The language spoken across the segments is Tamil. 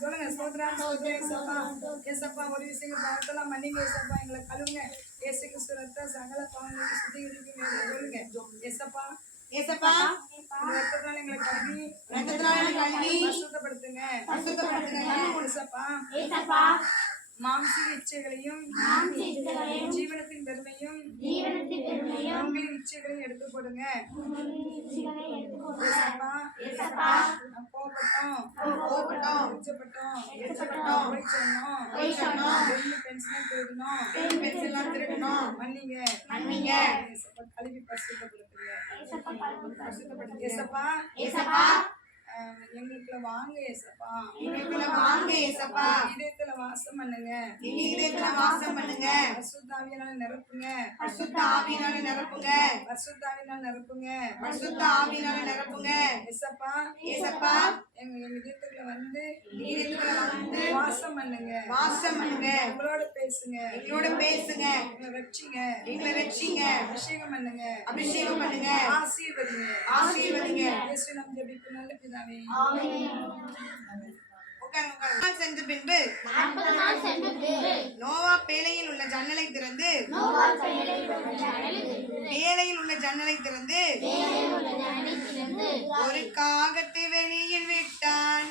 சொல்லுங்க. ஸ்தோத்திரம் ஸ்தோத்திரம் ஏசப்பா. ஏசப்பா ஒரு விஷயங்கள் பாவத்தெல்லாம் மன்னிங்க ஏசப்பா. எங்களை கழுவுங்க. இயேசு கிறிஸ்து ரத்த சகல பாவங்களுக்கு சுத்திகரிக்குங்க. சொல்லுங்க. ஏசப்பா ஏசப்பா ரத்தத்தால எங்களை கழுவி பரிசுத்தப்படுத்துங்க. ஏசப்பா மாம்சீக இச்சைகளையும் ஜீவனத்தின் பெருமையும் உங்களின் இச்சைகளையும் எடுத்து போடுங்க. கல்வி பரிசுத்தப்படுத்துங்க. எங்களுக்குள்ள வாங்க ஏசப்பா. எங்களுக்குள்ள வாங்க ஏசப்பா. இதயத்துல வாசம் பண்ணுங்க. எங்க இதயத்துல வாசம் பண்ணுங்க. பரிசுத்த ஆவியினால நிரப்புங்க. பரிசுத்த ஆவியினால நிரப்புங்க. பரிசுத்த ஆவியினால நிரப்புங்க. பரிசுத்த ஆவியினால நிரப்புங்க. ஏசப்பா ஏசப்பா எங்க இதயத்துக்குள்ள வந்து வாசம் பண்ணுங்க. வாசம் பண்ணுங்க. எங்களோட பேசுங்க. எங்களோட பேசுங்க. எங்களை ரட்சிங்க. எங்களை ரட்சிங்க. அபிஷேகம் பண்ணுங்க. அபிஷேகம் பண்ணுங்க. ஆசீர்வதிங்க. ஆசீர்வதிங்க. இயேசு நாமத்தில் ஜெபிக்கிறோம் நல்ல பிதாவே. சென்ற பின்பு நோவா பேழையில் உள்ள ஜன்னலை திறந்து ஒரு காகத்தை வெளியில் விட்டான்.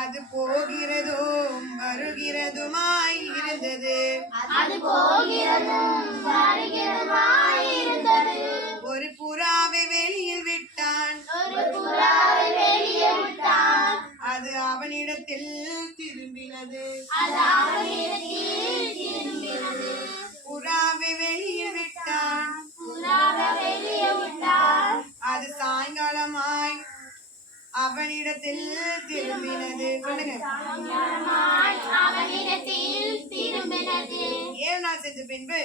அது போகிறதும் வருகிறதுமாய் இருந்தது. ஒரு புறாவை வெளியில் விட்டான். அது அவனிடத்தில் திரும்பினது. புறாவை வெளியில் விட்டான். அது சாயங்காலமாய் அவனிடத்தில் திரும்பினது. சொல்லுங்க. 7 நாள் சென்ற பின்பு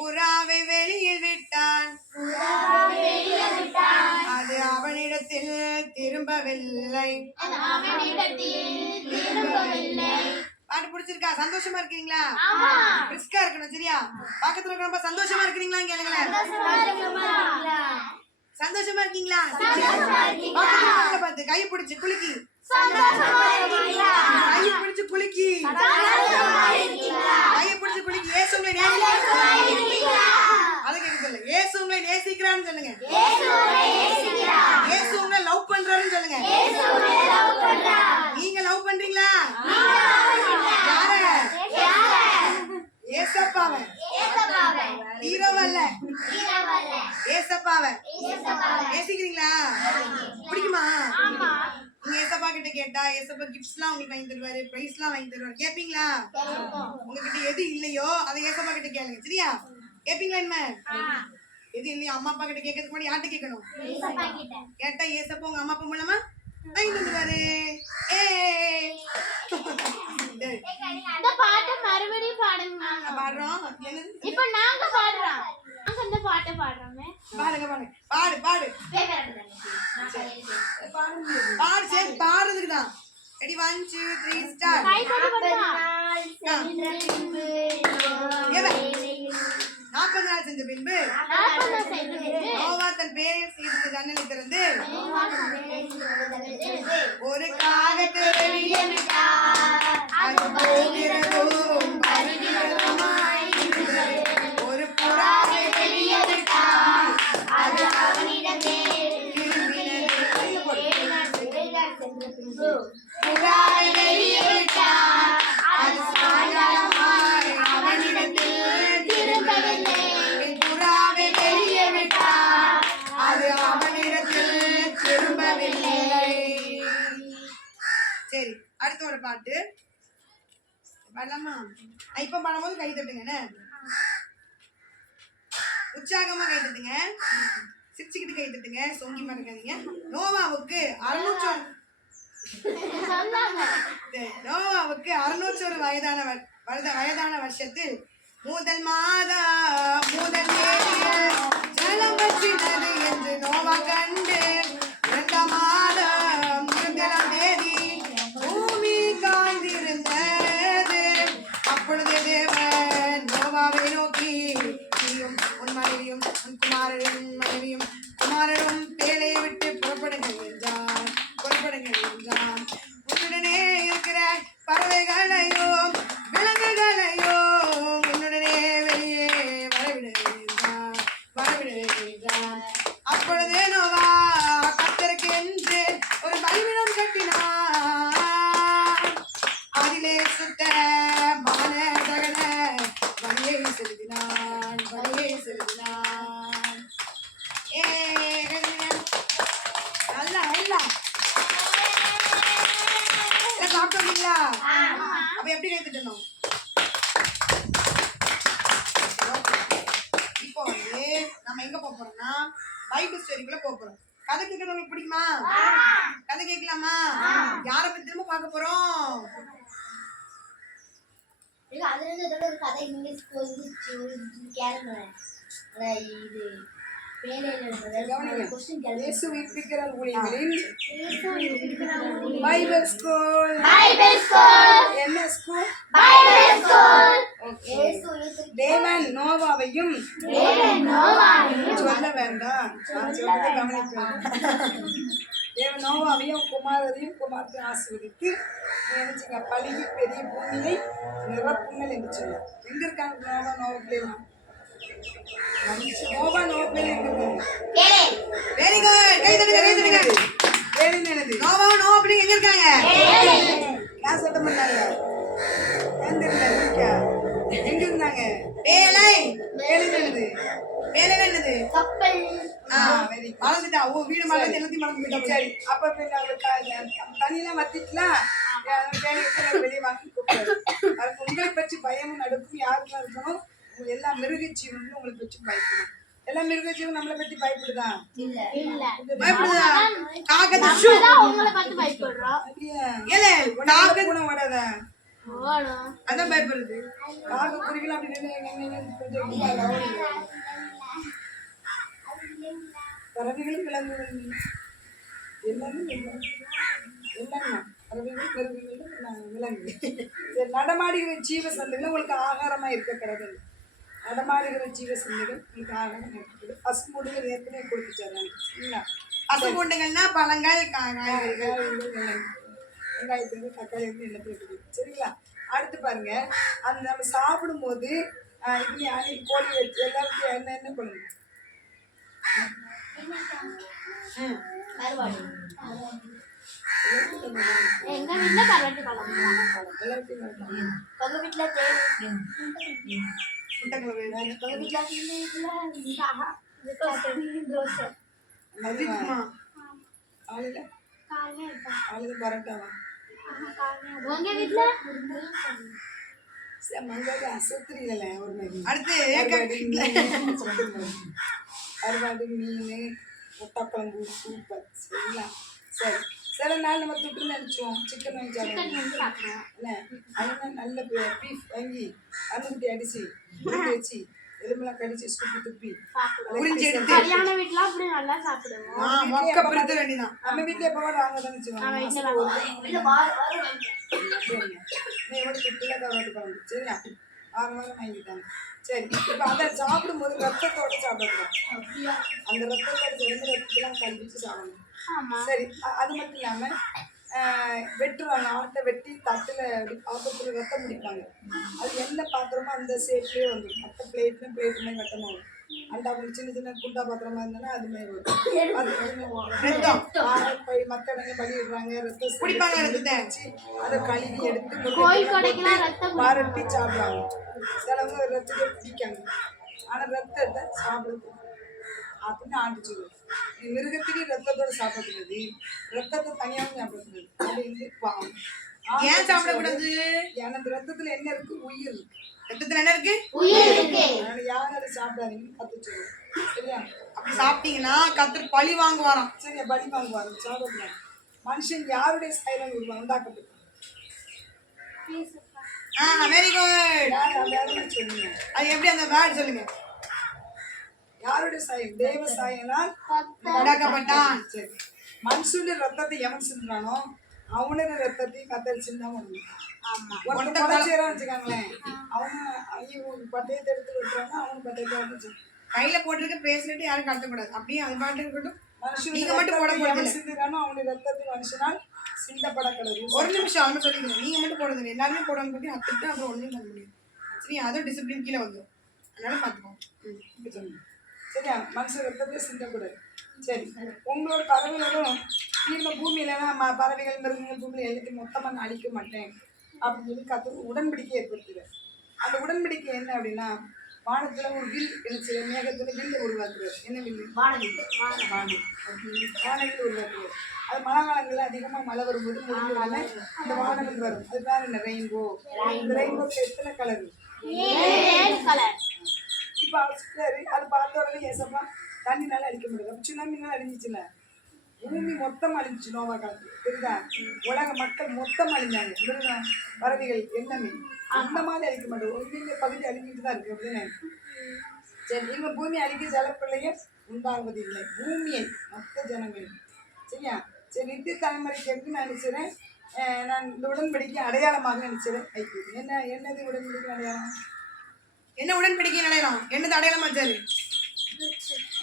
புறாவை வெளியில் விட்டான். அது அவனிடத்தில் திரும்பவில்லை. பாட்டு பிடிச்சிருக்கா? சந்தோஷமா இருக்கீங்களா? ரிஸ்கா இருக்கணும் சரியா? பக்கத்துல ரொம்ப சந்தோஷமா இருக்கிறீங்களா? கேளுங்களேன். சந்தோஷமா இருக்கீங்களா? பார்த்து கையை பிடிச்சு குலுக்கி. கையை பிடிச்சு குலுக்கி. கையை பிடிச்சு குலுக்கி. ஏசு உங்களை அதை கேட்க சொல்லு. ஏசு உங்களை நேசிக்கிறான்னு சொல்லுங்க. ஏசு உங்களை லவ் பண்றாருன்னு சொல்லுங்க. நீங்க லவ் பண்றீங்களா? யார? ஏசப்பாவை. ஹீரோவல்ல, ஏசப்பாவை நேசிக்கிறீங்களா? பிடிக்குமா? நீங்க ஏசப்பா கிட்ட கேட்டா ஏசப்பா கிஃப்ட்ஸ்லாம் உங்களுக்கு வாங்கி தருவாரு, பிரைஸ்லாம் வாங்கி தருவாரு. கேப்பீங்களா? உங்ககிட்ட எது இல்லையோ அதை ஏசப்பா கிட்ட கேளுங்க சரியா? கேப்பீங்களா? என்ன எது இல்லையோ அம்மா அப்பா கிட்ட கேட்கறதுக்கு முன்னாடி யார்கிட்ட கேட்கணும்? கேட்டா ஏசப்பா உங்க அம்மா அப்பா மூலமா வாங்கி தருவாரு. இந்த பாட்டை மறுபடியும் பாடுங்க. பாடுறோம். இப்போ நாங்க பாடுறோம். நாங்க இந்த பாட்டை பாடுறோமே. பாடுங்க பாடுங்க. பாடு பாடு. பாடு சரி பாடுறதுக்கு தான். Ready 1 2 3 start. கை தட்டி பாடுங்க. 40 நாள் சென்ற பின்பு நோவா தன் பேரில் செய்த ஜன்னலை திறந்து ஒரு காகத்தை வெளியே விட்டார். அது போகிறதும் வருகிறதுமாய் இருந்தது. ஒரு புறாவை வெளியே விட்டார். அது அவனிடத்தில் திரும்பினது. புறாவை வெளியே விட்டார். அது சாயங்காலமாய் அவனிடத்தில் திரும்பவில்லை. புறாவை வெளியே விட்டார். அது அவனிடத்தில் திரும்பவில்லை. சரி, அடுத்த ஒரு பாட்டு பாடலாமா? இப்ப பாடும்போது கை தட்டுங்க. உற்சாகமா கை தட்டுங்க. சிரிச்சுக்கிட்டு கை தட்டுங்க. சொங்கி மாட்டேங்க. நோவாவுக்கு 601 வயதான வருஷத்தில் முதல் மாதம் முதல் தேதியில் ஜலம் வற்றினது என்று நோவா கண்டு 2ஆம் மாதம் 2ஆம் தேதி பூமி காய்ந்திருந்தது. அப்பொழுது தேவன் நோவாவை நோக்கி, நீயும் உன் மனைவியும் உன் குமாரரின் மனைவியும் குமாரரும் பேழையை விட்டு புறப்படுங்கள் என்றார். அப்போது நோவா கர்த்தருக்கு என்று ஒரு பலிபீடம் கட்டினான். அதிலே சுத்த மான தகன பலியை செலுத்தினான். நல்லா எல்லாம் சாப்பிட்டீங்களா? அப்ப எப்படி கேட்டுட்டோம்? இப்போ வந்து நம்ம எங்க போக போறோம்னா பைபிள் ஸ்டோரிக்குள்ள போக போறோம். கதை கேட்கறது உங்களுக்கு பிடிக்குமா? கதை கேட்கலாமா? யாரை பத்தி திரும்ப பார்க்க போறோம்? இயேசு உயிர்ப்பிக்கிறார் ஊழியர்களின் பைபிள் ஸ்கூல். என்ன ஸ்கூல்? தேவன் நோவாவையும் சொல்ல வேண்டாம், நான் சொல்றதை கவனிக்கணும். தேவன் நோவாவையும் குமாரரையும் குமாரத்தையும் ஆசீர்வதித்து நினைச்சுங்க பழுகி பெரிய பூமியை நிரப்புங்கள் என்று சொன்னார். எங்க இருக்காங்க நோவா பிள்ளைலாம்? நோவா பிள்ளைங்க எங்க இருக்காங்க? வெரி குட், கை தட்டுங்க. என்னது நோவா பிள்ளைங்க எங்க இருக்காங்க? கிளாஸ் அட்டெண்ட் பண்ணாங்க. எங்க இருந்தாங்க? வேலை என்னது? கப்பல். வெரி மறந்துட்டா. வீடு மறந்து எல்லாத்தையும் மறந்து போயிட்டா. சரி, அப்ப தண்ணியெல்லாம் வத்திட்டுலாம் வெளியே வாங்கி கூப்பிடாது. அதுக்கு உங்களை பற்றி பயமும் நடுக்கும் யாருக்கெல்லாம் இருக்கணும்? எல்லா மிருக ஜீவனும் உங்களை பற்றி பயப்படும். எல்லா மிருக ஜீவன் நம்மளை பத்தி பயப்படுதா? பயப்படுதா? அதான் பயப்படுது. காக்க குருவிகள் அப்படி பறவைகளும் விலங்குகள் எல்லாமே பறவைகள் விலங்கு நடமாடுகிற ஜீவ சந்தைகள் உங்களுக்கு ஆகாரமா இருக்க கடவுள். நடமாடுகிற ஜீவ சந்தைகள் உங்களுக்கு ஆகாரம் இருக்குது. பசுமூடுகள் ஏற்கனவே கொடுத்துட்டாரு. பசுமூண்டுகள்னா பழங்கள், காய்கறிகள், வெங்காயத்துக்கு தக்காளி இருந்து எல்லாத்தையும் இருக்குது. சரிங்களா? அடுத்து பாருங்க, அந்த நம்ம சாப்பிடும்போது இப்படி அன்னைக்கு கோழி வச்சு எல்லாருக்கும் என்ன பண்ணுங்க? பரோட்டாவா? அடுத்து அறுவாடு, மீன், முட்டைக்குழம்பு, சூப்பர். சரிங்களா? சரி, சில நாள் நம்ம துட்டு நினைச்சோம் சிக்கன் அதெல்லாம் நல்ல பீஃப் வாங்கி அன்னுக்குட்டி அடிச்சு வச்சு எலும்பெல்லாம் கடிச்சு சுப்பி துப்பி உறிஞ்சி எடுத்து வேண்டிதான். நம்ம வீட்டுல எப்போ வாங்க தான் சரியா? 6 வாரம் வாங்கிட்டாங்க. சரி, இப்போ அதை சாப்பிடும்போது ரத்தத்தோட சாப்பிடணும். அந்த ரத்தத்தோட சேர்ந்து ரத்தத்தெல்லாம் கழிச்சு சாப்பிடணும். சரி, அது மட்டும் இல்லாமல் வெட்டுவாங்க. ஆட்டை வெட்டி தட்டில் பாத்திரத்தில் ரத்தம் முடிப்பாங்க. அது என்ன பாத்திரமோ அந்த ஷேப்லேயே வந்துடும். மற்ற பிளேட்னா பிளேட் மாதிரி வெட்டமாக வரும். அண்டா சின்ன சின்ன குண்டா பாத்திரமா இருந்தாலும் அது மாதிரி வரும். ரத்தம் மற்ற இடங்க பலிடுறாங்க, ரத்தம் குடிப்பாங்க. ரத்தத்தை அதை கழுவி எடுத்து மரட்டி சாப்பிடுவாங்க. சிலவங்க ரத்தத்தை பிடிக்காங்க, ஆனால் ரத்தத்தை சாப்பிடுறது அப்படின்னு ஆண்டிச்சுடுவோம். மிருகத்திலேயே ரத்தத்தோட சாப்பிடக்கூடாது, ரத்தத்தை தனியாகவும் சாப்பிடக்கூடாது. அது வந்து பாவம். ஏன் சாப்பிடக்கூடாது? ஏன்னா அந்த ரத்தத்துல என்ன இருக்கு? உயிர் இருக்கு. ரத்தத்துல என்ன இருக்கு? உயிர் இருக்கு. அதனால யாரும் அதை சாப்பிடாதீங்கன்னு கத்துச்சுடுவோம். சரியா? அப்படி சாப்பிட்டீங்கன்னா கத்தர் பழி வாங்குவாராம். சரியா? பழி வாங்குவாராம். சாப்பிடக்கூடாது. மனுஷன் யாருடைய சாயலாக உண்டாக்கப்பட்டு? Very good. சொல்லுங்க, அது எப்படி அந்த வேர்ட் சொல்லுங்க. யாருடைய சாயம்? தேவ சாயலால் உண்டாக்கப்பட்டான். சரி, மனுஷனுடைய ரத்தத்தை எவன் சிந்துறானோ அவனுடைய ரத்தத்தையும் கத்தர் சிந்தாம வச்சுக்காங்களேன். அவங்க பட்டயத்தை எடுத்து விட்டுறாங்க, அவனு பட்டயத்தை எடுத்து கையில போட்டுருக்க பேசிட்டு யாரும் கட்டக்கூடாது. அப்படியே அது பாட்டு இருக்கட்டும். மனுஷன் நீங்க மட்டும் போட சிந்துறானோ அவனுடைய ரத்தத்தை மனுஷனால் சிந்தப்பட கிடையாது. ஒரு நிமிஷம் அவங்க சொல்லிக்கணும். நீங்க மட்டும் போடுறது எல்லாருமே போடணும் பற்றி அத்துட்டு அப்புறம் ஒன்றும் பண்ண முடியும். சரி, அதுவும் டிசிப்ளின் கீழே வந்துடும். அதனால பார்த்துக்கோங்க. சொல்லுங்க. சரியா? மனுஷன் ரத்தத்தை சிந்தக்கூடாது. சரி, உங்களோட பறவைகளும் இந்த பூமியிலலாம் பறவைகள் மிருகங்கள் பூமியில எல்லாத்தையும் மொத்தமாக நான் அழிக்க மாட்டேன் அப்படின்னு சொல்லி கத்து உடன்படிக்கை ஏற்படுத்துகிறார். அந்த உடன்படிக்கை என்ன அப்படின்னா, வானத்துல ஒரு வில் இருந்துச்சு, மேகத்துல வில்லு உருவாக்குறது. என்ன வில்லு? வானவில் உருவாக்குறது. அது மழை காலங்களில் அதிகமாக மழை வரும்போது முடிஞ்ச உடனே அந்த வானவில் வரும். அது பேர் என்ன? ரெயின்போ. இந்த ரெயின்போக்கு எத்தனை கலர்? 7 கலர். இப்போ சரி, அது பார்த்த உடனே ஏசப்பா தண்ணினால அழிக்க முடியாது. அப்போ சுனாமினால அழிஞ்சிச்சுல, பூமி மொத்தம் அழிஞ்சிச்சு. நோவா காலத்துல தெரியுதா? உலக மக்கள் மொத்தம் அழிஞ்சாங்க. மிருகம் பறவைகள் எல்லாமே அந்த மாதிரி அழிக்க மாட்டோம். ஒன்றிய பகுதி அழிஞ்சிட்டு தான் இருக்கு அப்படின்னு. சரி, இவங்க பூமி அழிக்க ஜலப்பிள்ளைய உண்டாகுவதில்லை, பூமியை மொத்த ஜனங்கள். சரியா? சரி, நித்திய தலைமுறைக்கு எப்படி நான் நினைச்சிறேன், நான் இந்த உடன்படிக்கை அடையாளமாக நினைச்சிறேன் வைக்கிறது. என்னது உடன்படிக்கை அடையாளம்? என்ன உடன்படிக்கை அடையாளம்? என்னது அடையாளம் வச்சாரு?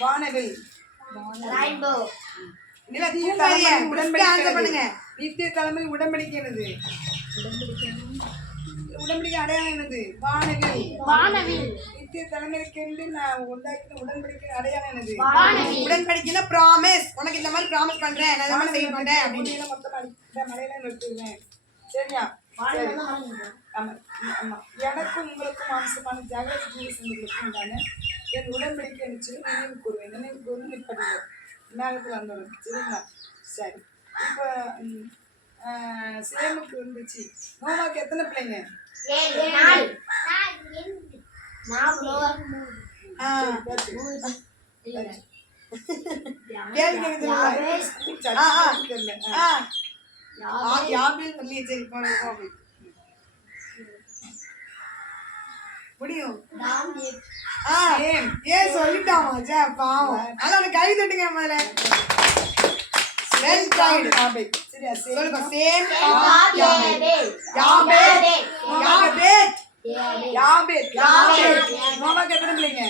வானவில். நித்திய தலைமுறை உடன்படிக்கை என்னது? உடன்படிக்கை அடையாளம் என்னது? வானவில். நித்திய தலைமுறைக்கு நான் உண்டாக்கின உடன்படிக்கை அடையாளம் என்னது? உடன்படிக்கைன்னா ப்ராமிஸ். உனக்கு இந்த மாதிரி ப்ராமிஸ் பண்றேன், நான் இந்த மாதிரி செய்ய மாட்டேன் அப்படின்னு மொத்தமா மலையில நிறுத்துவேன். சரியா? ஆமா ஆமா. எனக்கும் உங்களுக்கும் மாம்சமான ஜாகிரத ஜீவசங்களுக்கும் உண்டான என் உடன்படிக்கை நினைச்சு நினைவு கூறுவேன். நினைவு கூர்ந்து நிற்படுவேன் மேகத்தில் வந்தவன். சரிங்களா? சரி, இப்போ சேமுக்கு வந்துச்சு. நோவாக்கு எத்தனை பிள்ளைங்க? 7. முடியும். ஏன் சொல்லிட்டாமா? பாவம். அதான் கை தட்டுங்க முதல்ல. சரியா? சொல்லுங்க. சேம் நோவாக்கு எத்தனை பிள்ளைங்க?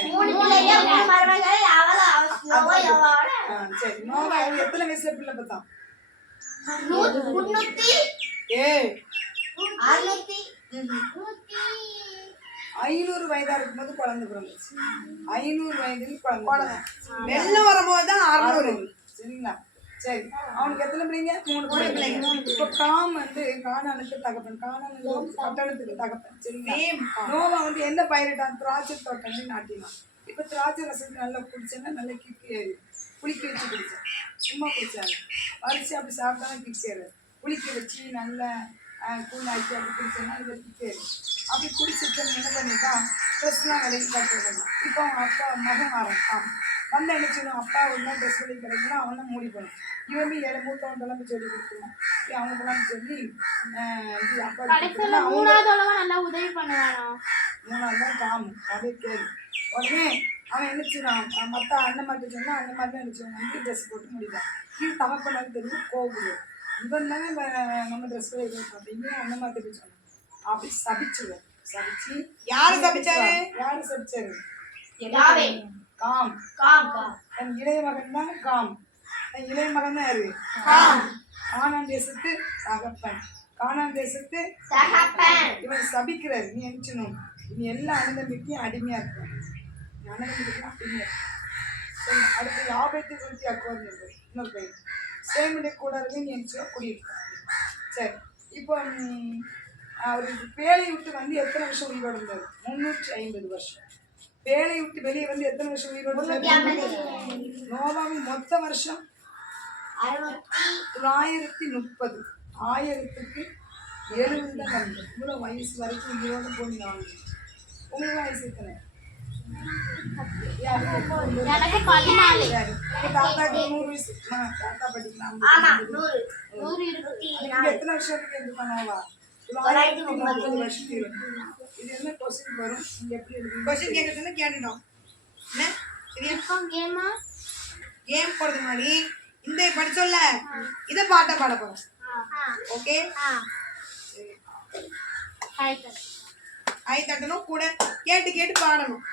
சரி, நோவா எத்தனை வயசுல பிள்ளை பார்த்தான்? 500 வயதா இருக்கும்போது குழந்தை பிறந்துச்சு. 500 வயதில் குழந்தை. வெள்ளம் வரும்போது தான் 600. சரிங்களா? சரி, அவனுக்கு எத்தனை பிள்ளைங்க? 3 பிள்ளைங்க. இப்போ காம் வந்து கானானுக்கு தகப்பன், கானானுக்கு பட்டணத்துக்கு தகப்பன். சரிங்களா? நோவா வந்து என்ன பயிரிட்டான்? திராட்சை தோட்டங்கள் நாட்டினான். இப்போ திராட்சை ரசத்துக்கு நல்லா குடிச்சேன்னா நல்லா கிக்கு ஏறி புளிக்க வச்சு குடித்தேன். சும்மா குடிச்சாங்க, வரிச்சு அப்படி சாப்பிட்டாலும் கிக்கு ஏறு. புளிக்க வச்சு நல்லா கூழாக்கி அப்படி குடிச்சோன்னா அது கிக்கு ஏறி. அப்படி குடிச்சிட்டு என்ன பண்ணிட்டான்? ட்ரெஸ்லாம் விலைக்கு கட்டுறாங்க. இப்போ அவன் அப்பா மகன் ஆரம்பித்தான். வந்து என்ன செய்யணும்? அப்பா ஒன்றா ட்ரெஸ் விலைக்கு கிடைக்கணும், அவன் தான் மூடி போகணும். இவன் ஏழை மூத்தவன் தலைமை சொல்லி கொடுத்துருவான். அவங்க தலைமை சொல்லி இது அப்பா உதவி பண்ணுவானோ. 3ஆவது தான் காமு. அப்படியே கேள்வி. உடனே அவன் என்ன செய்யணும்? மற்ற அண்ணன் மாதிரி சொன்னால் அந்த மாதிரி தான் நினச்சவங்க வந்து ட்ரெஸ் போட்டு முடிதான். இது தமப்பண்ணாலும் தெரியும், கோபுரம். இவன் தானே நம்ம ட்ரெஸ் அப்படின்னு அந்த மாதிரி சொன்னான். அப்படி சபிச்சிருவேன். சபிச்சு யாரு சபிச்சாரு? காம். என் இளைய மகன் தான் காம். என் இளைய மகன் தான் யாரு? கானான் தேசத்து தகப்பன். கானான் தேசத்து இவன் சபிக்கிறாரு. நீ நினைச்சணும், நீ எல்லா அனுதம்பிக்கும் அடிமையா இருக்க. அனுதம்பிக்கும் அடிமையா இருக்க. சரி, அடுத்து யாபேத்தை குறித்து அக்கோர் இன்னொரு பையன் சேமுடைய கூட இருந்து நீ நினைச்சோ குடியிருக்க. சரி, இப்போ அவருக்கு பேழை விட்டு வந்து எத்தனை வருஷம் உயிரோடு இருந்தார்? 350 வருஷம். பேழை விட்டு வெளியே வந்து எத்தனை வருஷம் உயிரோடு இருந்தார்? நோவாவின் மொத்த வருஷம் 930. 1000க்கு 70 தான் வந்து. இவ்வளோ வயசு வரைக்கும் உயிரோடு போனீங்க. உங்களுக்கு வயசு எத்தனை? தாத்தாக்கு 100 வயசு. தாத்தா படிக்கலாம். எத்தனை வருஷத்துக்கு இருந்துக்கா நோவா? 930 வருஷத்துக்கு. இது என்ன கொஸ்டின் வரும்? நீங்க எப்படி எழுதுங்க? கொஸ்டின் கேட்கறதுன்னு கேட்டுட்டோம். என்ன கேம் போடுறது மாதிரி இந்த படிச்சோல்ல, இதை பாட்ட பாட போறோம். ஓகே, ஐ தட்டணும், கூட கேட்டு கேட்டு பாடணும்.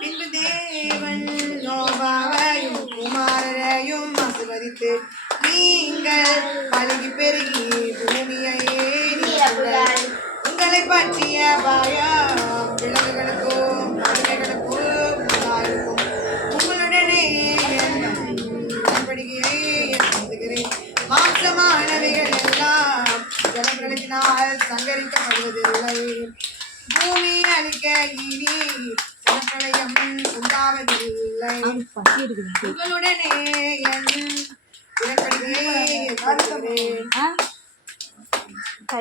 பின்பு தேவன் நோவாவையும் குமாரரையும் ஆசீர்வதித்து நீங்கள் பழுகி பெருகி பூமியை உங்களை பற்றிய பயம் விலங்குகளுக்கும் பறவைகளுக்கும் உங்களுடனே நாட்டினால் சங்கரிக்கப்படுவதில்லை. பூமி அழிக்க இனி பிரளயம் உண்டாவதில்லை. உங்களுடனே என் உடன்படிக்கையை ஏற்படுத்துகிறேன்.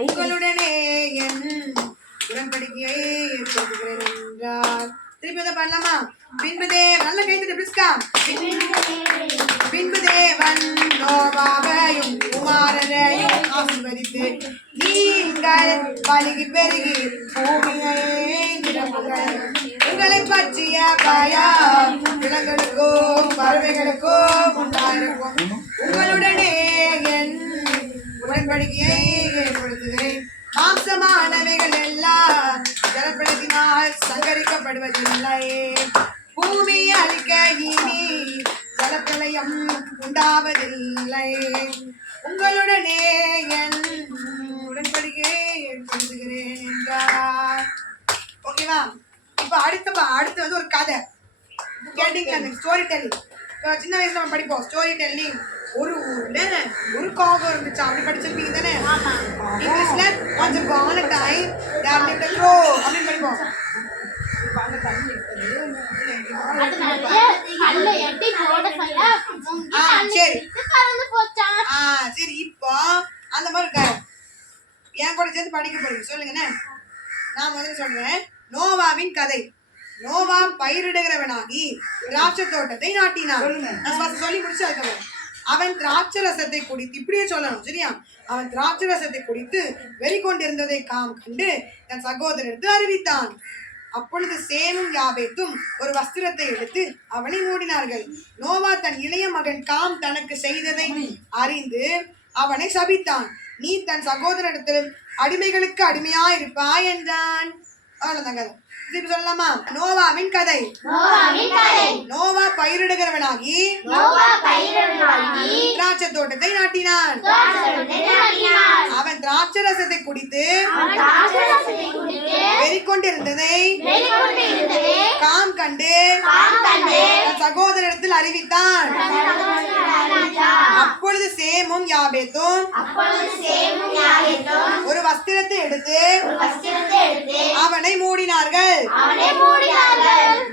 உங்களுடனே என் உடன்படிக்கையை ஏற்படுத்துகிறேன் என்றார். திருப்பி வந்து பண்ணலாமா? பின்பு தேவன் நல்ல கைது பிரிஸ்கா. பின்பு தேவன் நோவாவையும் குமாரரையும் ஆசீர்வதித்து நீங்கள் பலுகி பெருகி பூமியை நிரப்புங்கள். உங்களை பற்றிய பயம் விலங்குகளுக்கும் பறவைகளுக்கும் உண்டாயிருக்கும். உங்களுடனே என் உடன்படிக்கையை ஏற்படுத்துகிறேன். மாம்சமானவைகள் எல்லாம் ஜலப்பிரளயத்தினால் சங்கரிக்கப்படுவதில்லை. பூமி அழிக்க இனி ஜலப்பிரளயம் உண்டாவதில்லை. உங்களுடனே என் உடன்படிக்கையை ஏற்படுத்துகிறேன் என்றார். ஓகேவா? இப்போ அடுத்து வந்து ஒரு கதை கேட்டீங்களா? அந்த ஸ்டோரி டெல்லிங். சின்ன வயசுல நம்ம படிப்போம் ஸ்டோரி டெல்லிங். ஒரு ஊர்ல ஒரு காகம் இருந்துச்சு. அப்படி படிச்சிருப்பீங்க தானே? இங்கிலீஷ்ல once upon a time there lived a crow அப்படின்னு படிப்போம். சரி, இப்போ அந்த மாதிரி இருக்காரு. என் கூட சேர்ந்து படிக்க போறீங்க. சொல்லுங்கண்ணே. நான் முதல்ல சொல்றேன். நோவாவின் கதை. நோவா பயிரிடுகிறவனாகி திராட்சை தோட்டத்தை நாட்டினான். சொல்லி முடிச்சு அதுக்கப்புறம் அவன் திராட்சை ரசத்தை குடித்து, இப்படியே சொல்லணும் சரியா? அவன் திராட்சை ரசத்தை குடித்து வெறி கொண்டிருந்ததை காம் கண்டு தன் சகோதரருக்கு அறிவித்தான். அப்பொழுது சேமும் யாபேத்தும் ஒரு வஸ்திரத்தை எடுத்து அவனை மூடினார்கள். நோவா தன் இளைய மகன் காம் தனக்கு செய்ததை அறிந்து அவனை சபித்தான். நீ தன் சகோதரத்தில் அடிமைகளுக்கு அடிமையாயிருப்பாய் என்றான். அவ்வளவுதாங்க. திருப்பி சொல்லலாமா? நோவாவின் கதை. நோவா பயிரிடுகிறவனாகி திராட்சை தோட்டத்தை நாட்டினான். அவன் திராட்சை ரசத்தை குடித்து வெறிக்கொண்டிருந்ததை காம் கண்டு தன் சகோதரத்தில் அறிவித்தான். அப்பொழுது சேமும் யாபேத்தும் ஒரு வஸ்திரத்தை எடுத்து அவனை மூடினார்கள்.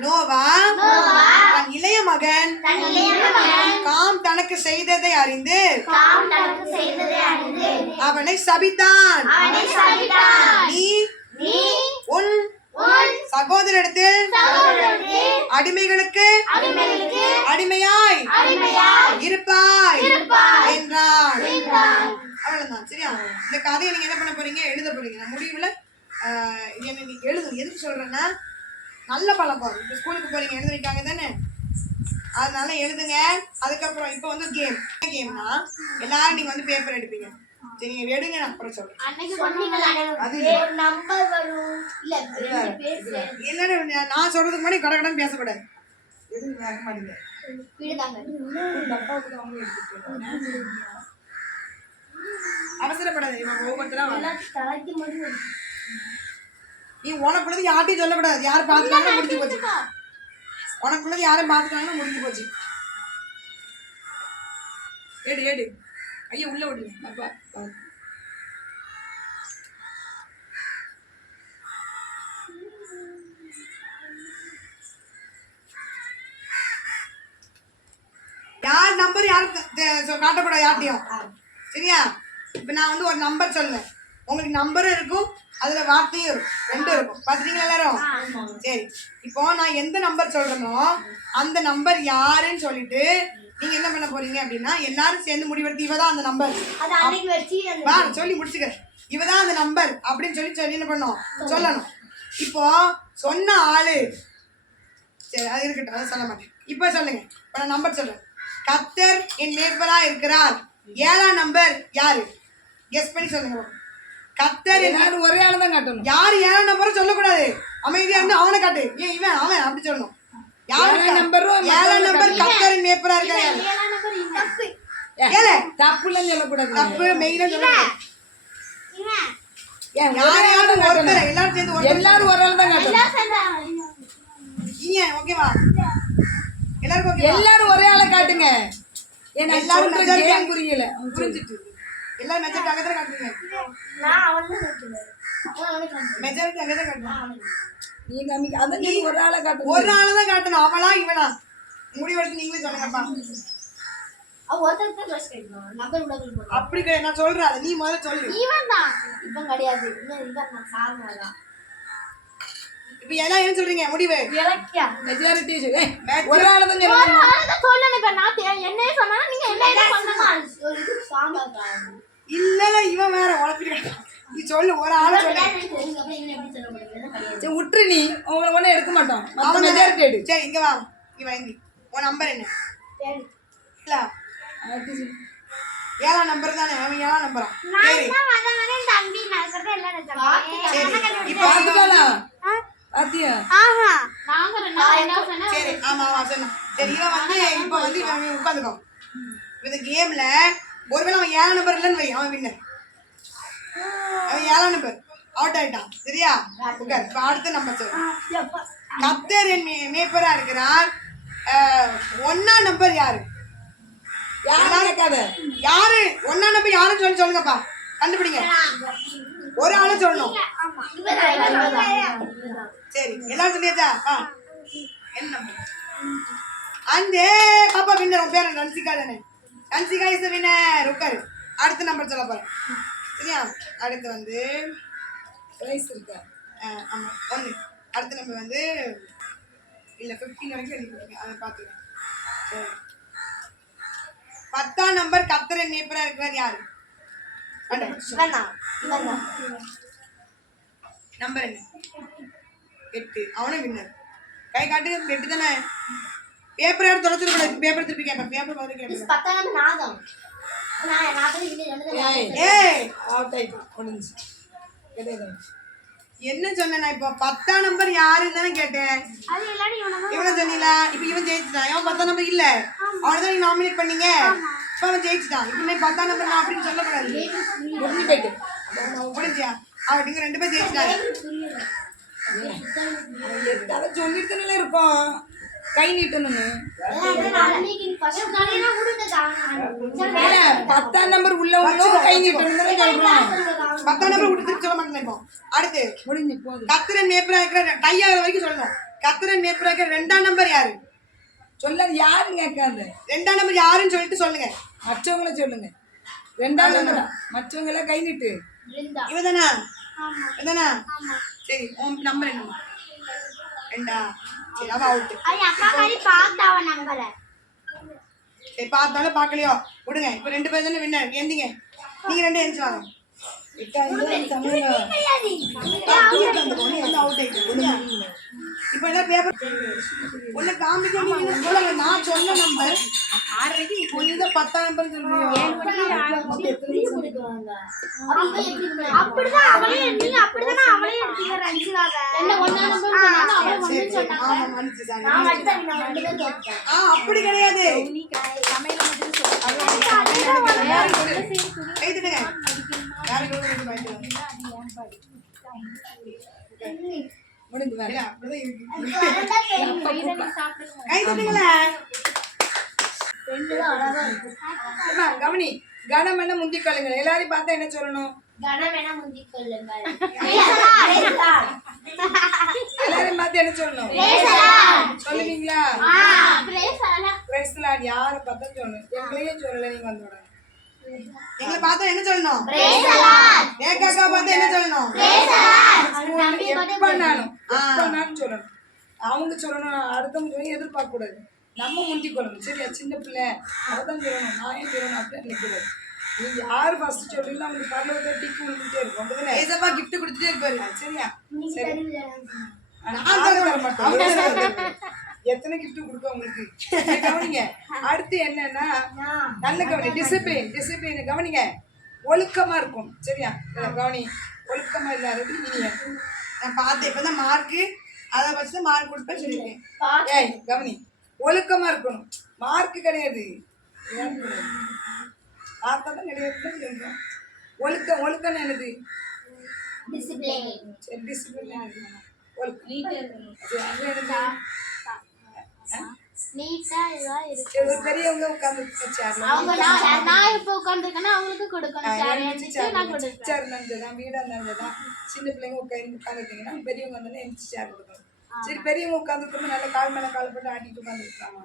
நோவா தன் இளைய மகன் காம் தனக்கு செய்ததை அறிந்து அவனை சபித்தான். நீ உன் சகோதரத்தில் அடிமைகளுக்கு அடிமையாய் இருப்பாய் என்றான். அவ்வளவுதான் சரியா? இந்த கதையை நீங்க என்ன பண்ண போறீங்க? எழுத போறீங்க. முடிவுல எழுதும். எதுக்கு சொல்றேன்னா, நல்ல பழக்கம். இப்போ ஸ்கூலுக்கு போறீங்க, எழுத வைக்காங்க தானே? அதனால எழுதுங்க. அதுக்கப்புறம் இப்போ வந்து கேம்னா எல்லாரும் நீங்க வந்து பேப்பர் எடுப்பீங்க. சரி, நீங்க எடுங்க. நான் அப்புறம் சொல்றேன். எல்லாரும் நான் சொல்றதுக்கு முன்னாடி கடகடன் பேசக்கூடாது. எதுவும் கேட்க மாட்டீங்க. அவசரப்படாது. ஒவ்வொருத்தரும் நீ உனக்குள்ளது யார்ட்டையும் சொல்லக்கூடாது. யார் பார்த்துட்டாலும் முடிஞ்சு போச்சு. உனக்குள்ளது யாரும் பார்த்துட்டாலும் முடிஞ்சு போச்சு. ஏடு ஏடு ஐயா உள்ள விடுங்க. அப்பா யார் நம்பர் யாரும் காட்டக்கூடாது யார்ட்டையும். சரியா? இப்போ நான் வந்து ஒரு நம்பர் சொல்லுவேன். உங்களுக்கு நம்பரும் இருக்கும், அதுல வார்த்தையும் இருக்கும், ரெண்டும் இருக்கும். பாத்துட்டீங்களா எல்லாரும்? சரி, இப்போ நான் எந்த நம்பர் சொல்றேனோ அந்த நம்பர் யாருன்னு சொல்லிட்டு நீங்க என்ன பண்ண போறீங்க அப்படின்னா, எல்லாரும் சேர்ந்து முடிவெடுத்து இவதான் அந்த நம்பர் சொல்லி முடிச்சுக்க. இவதான் அந்த நம்பர் அப்படின்னு சொல்லி என்ன பண்ணோம் சொல்லணும். இப்போ சொன்ன ஆளு சரி அது இருக்கட்டும், அதை சொல்ல மாட்டேன். இப்போ சொல்லுங்க. இப்போ நான் நம்பர் சொல்றேன். கர்த்தர் என் மேய்ப்பரா இருக்கிறார். 7ஆம் நம்பர் யாரு? கெஸ் பண்ணி சொல்லுங்க. கர்த்தர் எல்லாரும் ஒரே ஆளு தான் காட்டணும். யாரு 7ஆம் நம்பரும் சொல்லக்கூடாது. அமைதியா இருந்து அவனை காட்டு. ஏன் இவன் அவன் அப்படி சொல்லணும். யாரு நம்பரும் 7ஆம் நம்பர் கர்த்தரின் மேய்ப்பரா இருக்கிறார். தப்புலாம் சொல்லக்கூடாது. தப்பு மெயினா சொல்லக்கூடாது. யாரையாவது ஒருத்தர் எல்லாரும் சேர்ந்து எல்லாரும் ஒரு ஆள் தான் காட்டணும். ஓகேவா? எல்லாரும் ஒரே ஆளை காட்டுங்க. எல்லாரும் புரியல. எல்லாரும் மெஜாரிட்டி அங்கே தான் காட்டுறீங்க. மெஜாரிட்டி அங்கே தான் காட்டுறோம். நீங்க அதான் நீ ஒரு ஆளை காட்டு. ஒரு ஆளை தான் காட்டணும். அவளா இவனா முடிவெடுத்து நீங்களே சொல்லுங்கப்பா. அப்படி கிடையாது, நான் சொல்றேன். அதை நீ முதல்ல சொல்லு. இப்ப எல்லாம் என்ன சொல்றீங்க முடிவு? மெஜாரிட்டி ஒரு ஆளை தான் இல்ல இவன் வேற உழப்பிட்டு நீ சொல்லு. ஒரு ஆளை சொல்லு. விட்டுரு. நீ உங்களை ஒன்னும் எடுக்க மாட்டோம். அவன் மெஜாரிட்டி எடு. சரி இங்க வா. நீ வாங்கி உன் நம்பர் என்ன? இல்ல 7ஆம் நம்பர் தானே. அவன் 7ஆம் நம்பரா? சரி இப்ப பாத்தியா? சரி ஆமா ஆமா சொன்னா. சரி இவன் வந்து இப்ப வந்து இவன் உட்காந்துக்கோ. இந்த கேம்ல ஒருவேளை அவன் 7ஆம் நம்பர் இல்லைன்னு வை, அவன் வின்னர். அவன் 7ஆம் நம்பர் அவுட் ஆயிட்டான். சரியா? உட்கார். இப்ப அடுத்த நம்பர் சொல்லு. கர்த்தர் என் மேய்ப்பரா இருக்கிறார். 1ஆம் நம்பர் யாரு? யாரும் கேட்காத. யாரு 1ஆம் நம்பர் யாருன்னு சொல்லி சொல்லுங்கப்பா. கண்டுபிடிங்க. ஒரு ஆளு சொல்லணும். சரி எல்லாரும் சொல்லியாச்சா? என்ன நம்பர்? அந்த பாப்பா வின்னர். உன் பேர் ரன்சிகா தானே? ரன்சிகா இஸ் வின்னர். உட்காரு. அடுத்த நம்பர் சொல்ல போறேன். சரியா? அடுத்து வந்து பிரைஸ் இருக்கா? ஆமா 1. அடுத்த நம்பர் வந்து இல்ல 15 வரைக்கும் எழுதி கொடுங்க. அதை பார்த்துக்கேன். சரி 10ஆம் நம்பர் கர்த்தர் என் மேய்ப்பரா இருக்கிறார் யாரு? நம்பர் என்ன? 8. அவனும் வின்னர். கை காட்டு. 8 தானே. பேப்பர் யாரும் தொலைச்சிருக்கூடாது. பேப்பர் திருப்பி கேட்பேன். பேப்பர் பார்த்து கேட்பேன். ஏய் அவுட் ஆயிட்டு முடிஞ்சு. கிடையாது. என்ன சொன்னேன் நான்? இப்போ 10ஆம் நம்பர் யாருன்னு தானே கேட்டேன். இவனை சொன்னீங்களா? இப்போ இவன் ஜெயிச்சுட்டான். இவன் 10ஆம் நம்பர் இல்ல. அவனை தான் நீங்க நாமினேட் பண்ணீங்க. இப்போ அவன் ஜெயிச்சுட்டான். இப்போ 10ஆம் நம்பர் நான் அப்படின்னு சொல்லக்கூடாது. முடிஞ்சு போயிட்டு முடிஞ்சியா? அவன் நீங்க 2 பேர் ஜெயிச்சுட்டாங்க. அதை சொல்லிட்டு இருப்போம். கை நீட்டணும்னு. 10ஆம் நம்பர் உள்ளவங்களும் கை நீட்டணும் சொல்றோம். 10ஆம் நம்பர் கொடுத்துட்டு சொல்ல மாட்டேன். இப்போ அடுத்து முடிஞ்சு போதும். கர்த்தர் என் மேய்ப்பரா இருக்கிற கையாகிற வரைக்கும் சொல்லணும். கர்த்தர் என் மேய்ப்பரா இருக்கிற 2ஆம் நம்பர் யாரு? சொல்லாது. யாரும் கேட்காது. 2ஆம் நம்பர் யாருன்னு சொல்லிட்டு சொல்லுங்க. மற்றவங்கள சொல்லுங்க. 2ஆம் நம்பர் மற்றவங்க எல்லாம் கை நீட்டு. இவதானா? இவதானா? சரி உன் நம்பர் என்னம்மா? 2. சரி அவ அவுட். சரி பார்த்தாலும் பார்க்கலையோ விடுங்க. இப்போ 2 பேர் தானே வின்னர். எந்திங்க. நீங்க 2 எந்திச்சு வாங்க. இப்ப என்ன பேப்பர் ஒண்ணு காமிக்க. நீங்க சொல்லுங்க. நான் சொன்ன நம்பர் 6:30. இப்போ நீங்க 10ஆம் நம்பர் சொல்றீங்க. அப்படி கிடையாது. முடிஞ்சு கவனி. கணம் என்ன முந்தி கொள்ளுங்க. எல்லாரையும் பார்த்தா என்ன சொல்லணும்? எல்லாரையும் பார்த்து என்ன சொல்லணும்? சொல்லுவீங்களா? யாரை பார்த்தா சொல்லணும்? எங்களையே சொல்லல. நீங்க வந்தோட எங்களை பார்த்தா என்ன சொல்லணும்? ஏகாக்கா பார்த்தா என்ன சொல்லணும்? எப்பனாலும் சொல்லணும். அவங்க சொல்லணும். அடுத்தவங்க சொல்லி எதிர்பார்க்க கூடாது. நம்ம முந்தி கொள்ளணும். சரியா? சின்ன பிள்ளை அதான் சொல்லணும். நான் ஏன் சொல்லணும் அப்படின்னு நினைக்கிறது. நீங்க யாரு ஃபர்ஸ்ட் சொல்றீங்களோ அவங்களுக்கு பரலோகத்தை டிக்கு விழுந்துட்டே இருக்கும். ஏசப்பா கிஃப்ட் கொடுத்துட்டே இருப்பாரு. சரியா? சரி நான் தர மாட்டேன். எத்தனை கிஃப்ட் கொடுக்க உங்களுக்கு? கவனிங்க. அடுத்து என்னன்னா நல்ல கவனி. டிசிப்ளின் கவனிங்க. ஒழுக்கமா இருக்கும். சரியா? கவனி. ஒழுக்கமா இல்லாதது இனிய. நான் பார்த்தேன். இப்பதான் மார்க்கு அதை வச்சுதான் மார்க் கொடுப்பேன் சொல்லியிருக்கேன். ஏய் கவனி. ஒழுக்கமா இருக்கணும். மார்க்கு கிடையாது. ஆத்தான் கிடையாது சொல்றோம். ஒழுக்கம் என்னது? டிசிப்ளின். ஒழுக்கம் நீட்டா இதா இருக்கு. சரி, ஒரு பெரியவங்க உட்கார்ந்து சேர்ல அவங்க நான் இப்ப உட்கார்ந்துருக்கேன்னா அவங்களுக்கு கொடுக்கணும். சேர் எடுத்துட்டு நான் கொடுப்பேன். சேர் இருந்தாதான் வீடா இருந்தாதான் சின்ன பிள்ளைங்க உட்காந்துருக்கீங்கன்னா பெரியவங்க வந்தோடனே எந்திரிச்சு சேர் கொடுக்கணும். சரி, பெரியவங்க உட்காந்துருக்கோம் நல்லா கால் மேல கால் போட்டு ஆட்டிட்டு உட்காந்துருக்காமா.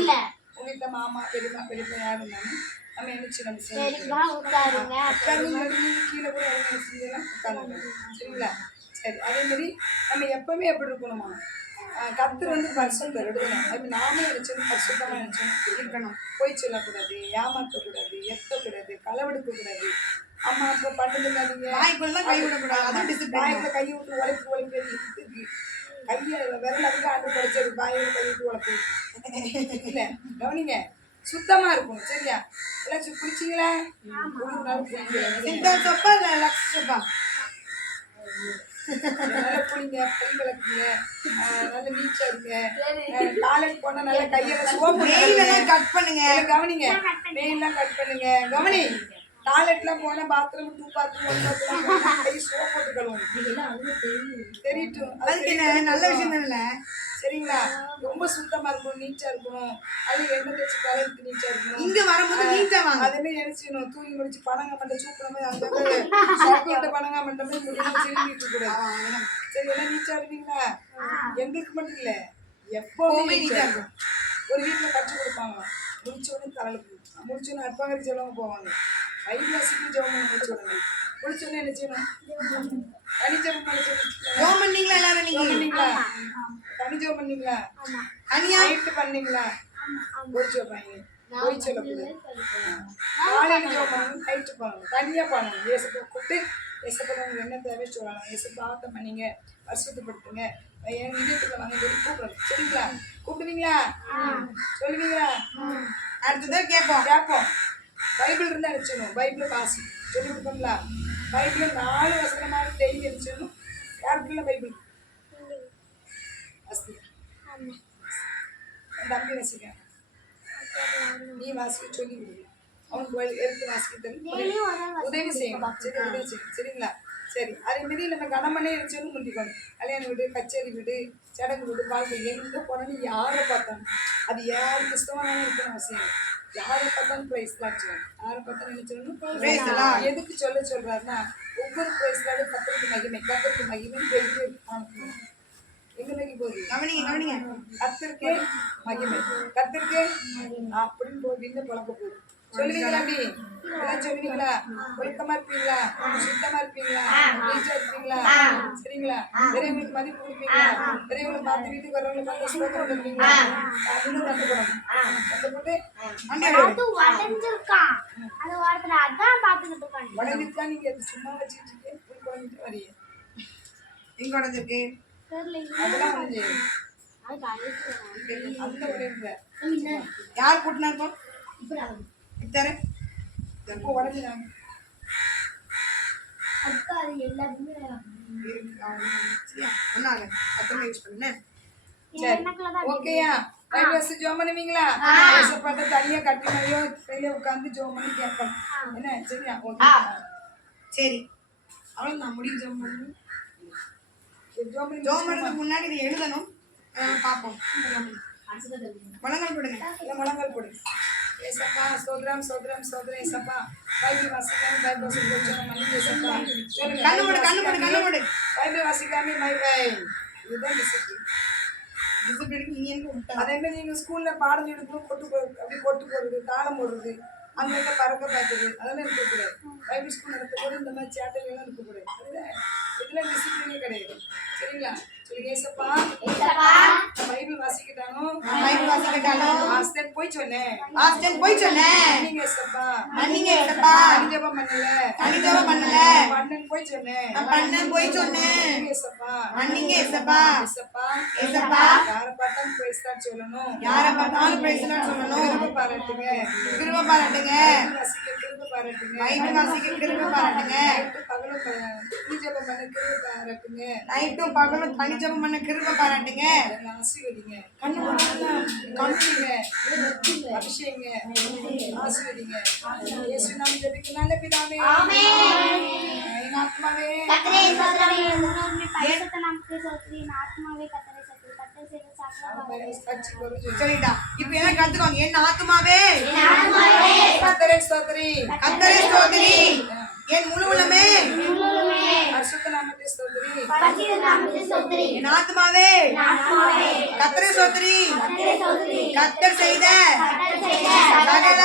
இல்ல உங்க வீட்டுல மாமா பெரியம்மா பெரியப்பா யார் இருந்தாலும் நம்ம எந்திரிச்சு நம்ம சரிப்பா உட்காருங்க. கீழே கூட இறங்கி செஞ்செல்லாம் உட்காந்துருக்கோம். சரிங்களா? சரி, அதே மாதிரி நம்ம எப்பவுமே எப்படி இருக்கணுமா? கர்த்தர் வந்து பரிசுத்தர் எடுக்கணும். அது நாமே நினைச்சோம் பரிசுத்தமா நினைச்சோம் இருக்கணும். போய் சொல்லக்கூடாது, ஏமாற்றக்கூடாது, எத்தக்கூடாது, களவெடுக்கக்கூடாது. அம்மா அப்பா பண்ணுதுங்க வாய்க்குள்ளலாம் கை விடக்கூடாது. அதுவும் டிசிப்ளின். வாய்க்குள்ள கை விட்டு உழைப்பு இருக்கு. கையை விரல் அதுக்கு ஆண்டு படிச்சது வாயோட கை விட்டு உழைப்பு இல்லை. கவனிங்க, சுத்தமா இருக்கும். சரியா? எல்லாம் குளிச்சிங்களா? சிந்தா சொப்பா இல்லை லக்ஸ் சொப்பா? நல்லா குளிங்க, பல் விளக்குங்க, நல்ல நீச்சா இருங்க. டாய்லெட் போனா நல்லா கையில சோப்பு நெயிலெல்லாம் கட் பண்ணுங்க. கவனிங்க, நெயிலாம் கட் பண்ணுங்க. கவனி, டாய்லெட்லாம் போனா பாத்ரூம் 2 பாத்ரூம் 1 பாத்ரூம் கை சோப் போட்டு கழுவணும். தெரியட்டும், அதுக்கு நல்ல விஷயம் தானே. சரிங்களா? ரொம்ப சுத்தமா இருக்கணும், நீட்டா இருக்கணும். அது எண்ணெய் தேய்ச்சி தலைக்கு நீட்டா இருக்கணும். இங்க வரும்போது நீட்டா வாங்க. அதே மாதிரி நினைச்சுக்கணும், தூங்கி முடிச்சு பனங்க மண்டை சூப்புற மாதிரி அங்கே சாப்பிட்டு பனங்க மண்டை மாதிரி முடியும் திரும்பிட்டு கூடாது. சரி, எல்லாம் நீட்டா இருப்பீங்களா? எங்களுக்கு மட்டும் இல்லை, எப்பவுமே நீட்டா இருக்கும். ஒரு வீட்டில் கட்சி கொடுப்பாங்க, முடிச்சோடனே தலைக்கு முடிச்சோடனே அப்பாங்கரி செல்லவங்க போவாங்க. வைகாசிக்கு ஜெபம் பண்ணி முடிச்சோடனே முடிச்சோடனே என்ன செய்யணும்? தனி ஜெபம் பண்ணீங்களா? எல்லாரும் நீங்க பண்ணீங்களா? தனி ஜெபம் பண்ணீங்களா? நைட்டு பண்ணீங்களா? போய் சொல்றாங்க, போய் சொல்லக்கூடாது. காலையில ஜெபம் பண்ணணும், நைட்டு பண்ணணும், தனியா பண்ணணும். ஏசப்பா கூப்பிட்டு ஏசப்பா என்ன தேவை சொல்லலாம். ஏசப்பா ஆட்டம் பண்ணீங்க, பரிசுத்தப்படுத்துங்க, என் இதயத்துல வாங்க சொல்லி கூப்பிடுறது. சரிங்களா? கூப்பிடுவீங்களா? சொல்லுவீங்களா? அடுத்ததான் கேட்போம். பைபிள் இருந்தால் அடிச்சிடணும். பைபிளை வாசி சொல்லி கொடுப்போம்ல. பைபிளில் 4 வசனமாக டெய்லி அடிச்சிடணும். யாருக்குள்ள பைபிள் வாசி? தம்பி வாசிக்க, நீ வாசிக்க சொல்லி கொடுங்க. அவனுக்கு எடுத்து வாசிக்கிட்டு உதவி செய்யணும். சரி, உதவி செய்யணும். சரிங்களா? சரி, அதேமாரி நம்ம கடமனே இருந்துச்சுன்னு முந்திக்கணும். கல்யாண வீடு, கச்சேரி வீடு, சடங்கு வீடு, வாழ்க்கை எங்கே போனோன்னு யாரை பார்த்தாலும் அது யார் கிறிஸ்தவனாலும் இருக்கணும் அவசியம். யாரை பார்த்தாலும் ப்ரைஸ் தான். யாரை பார்த்தாலும் நினைச்சோம் எதுக்கு சொல்றாருன்னா, ஒவ்வொரு ப்ரைஸ்லாலும் கத்தருக்கு மகிமை, கத்தருக்கு மகிமை பெரிய எங்க நோக்கி போகுது. கவனிங்க, கத்தருக்கு மகிமை, கத்தருக்கு அப்படின்னு போகுது. இன்னும் பழக்க போகுது. சொல்லுவீங்களா? அப்படி எல்லாம் சொல்லுவீங்களா? ஒழுக்கமா இருப்பீங்களா? சுத்தமா இருப்பீங்களா? நீச்சா இருப்பீங்களா? சரிங்களா? பெரியவங்களுக்கு மதிப்பு கொடுப்பீங்களா? பெரியவங்களை பார்த்து வீட்டுக்கு வரவங்களை பார்த்து ஸ்லோகம் கொடுப்பீங்களா? அப்படின்னு தட்டுப்படும். உடஞ்சிருக்கா? நீங்க சும்மா வச்சுட்டு உடஞ்சிட்டு வரீங்க. எங்க உடஞ்சிருக்கு? அதெல்லாம் உடஞ்சு அந்த உடையல யார் கூட்டினா இருக்கும்? உடஞ்சிடாங்க. ஓகேயா? ஜோம் பண்ணுவீங்களா? தனியா கட்டி மாதிரியோ கையில உட்காந்து ஜோம் பண்ணி கேட்கணும். என்ன? சரியா? ஓகே, சரி. அவ்வளோ நான் முடிவு ஜோம் பண்ணுவேன். ஜோம் பண்ணுறதுக்கு முன்னாடி இதை எழுதணும். பார்ப்போம். முழங்கால் போடுங்க. இல்லை, முழங்கால் போடுங்க. ஏசப்பா சோதரம் சோதரம் சோதரம் ஏசப்பா பைபிள் வாசிக்காம பைபிள் வாசிக்காம மணி ஏசப்பா சொல்லுங்க. கண்ணு மூடு. பைபிள் வாசிக்காம மை பை. இதுதான் டிசிப்ளின். நீங்க எங்க அதே மாதிரி நீங்க ஸ்கூல்ல பாடம் எடுக்கணும், அப்படி கொட்டு போடுறது, தாளம் போடுறது, அங்கங்க பறக்க பார்க்குறது, அதெல்லாம் இருக்கக்கூடாது. பைபிள் ஸ்கூல் நடத்தக்கூடாது. இந்த மாதிரி சேட்டைகள்லாம் இருக்கக்கூடாது. அதுதான் இதெல்லாம் டிசிப்ளினே கிடையாது. சரிங்களா? சொல்லுங்க. ஏசப்பா பைபிள் வாசிக்கிட்டானோ ஆஸ்டன் போய் சொன்னேன். நீங்க ஏசப்பா ஜெபம் பண்ணல பண்ணன் போய் சொன்னேன். ஏசப்பா யாரை பார்த்தாலும் பிரைஸ் தான் சொல்லணும். கிருபை பாராட்டுங்க. நைட்டும் பகலும் தனி ஜெபம் பண்ண கிருபை பாராட்டுங்க. ஆசீர்வதிங்க. அபிஷேகங்க. ஆசீர்வதிங்க. இயேசு நாமத்தில் ஜெபிக்கிறேன் நல்ல பிதாவே. என் ஆத்மாவே கர்த்தரே சோதரமே முன்னோர்மை பரிசுத்த நாமத்துக்கு ஸ்தோத்திரம். ஆத்மாவே கர்த்தரை சத்துரு கர்த்தர் சரிடா. இப்போ என்ன கத்துக்கோங்க. என் ஆத்துமாவே கர்த்தரை ஸ்தோத்திரி. கர்த்தரை ஸ்தோத்திரி. என் முழு உள்ளமே பரிசுத்த நாமத்தை ஸ்தோத்திரி. என் ஆத்துமாவே கர்த்தரை ஸ்தோத்திரி. கர்த்தர் செய்த சகல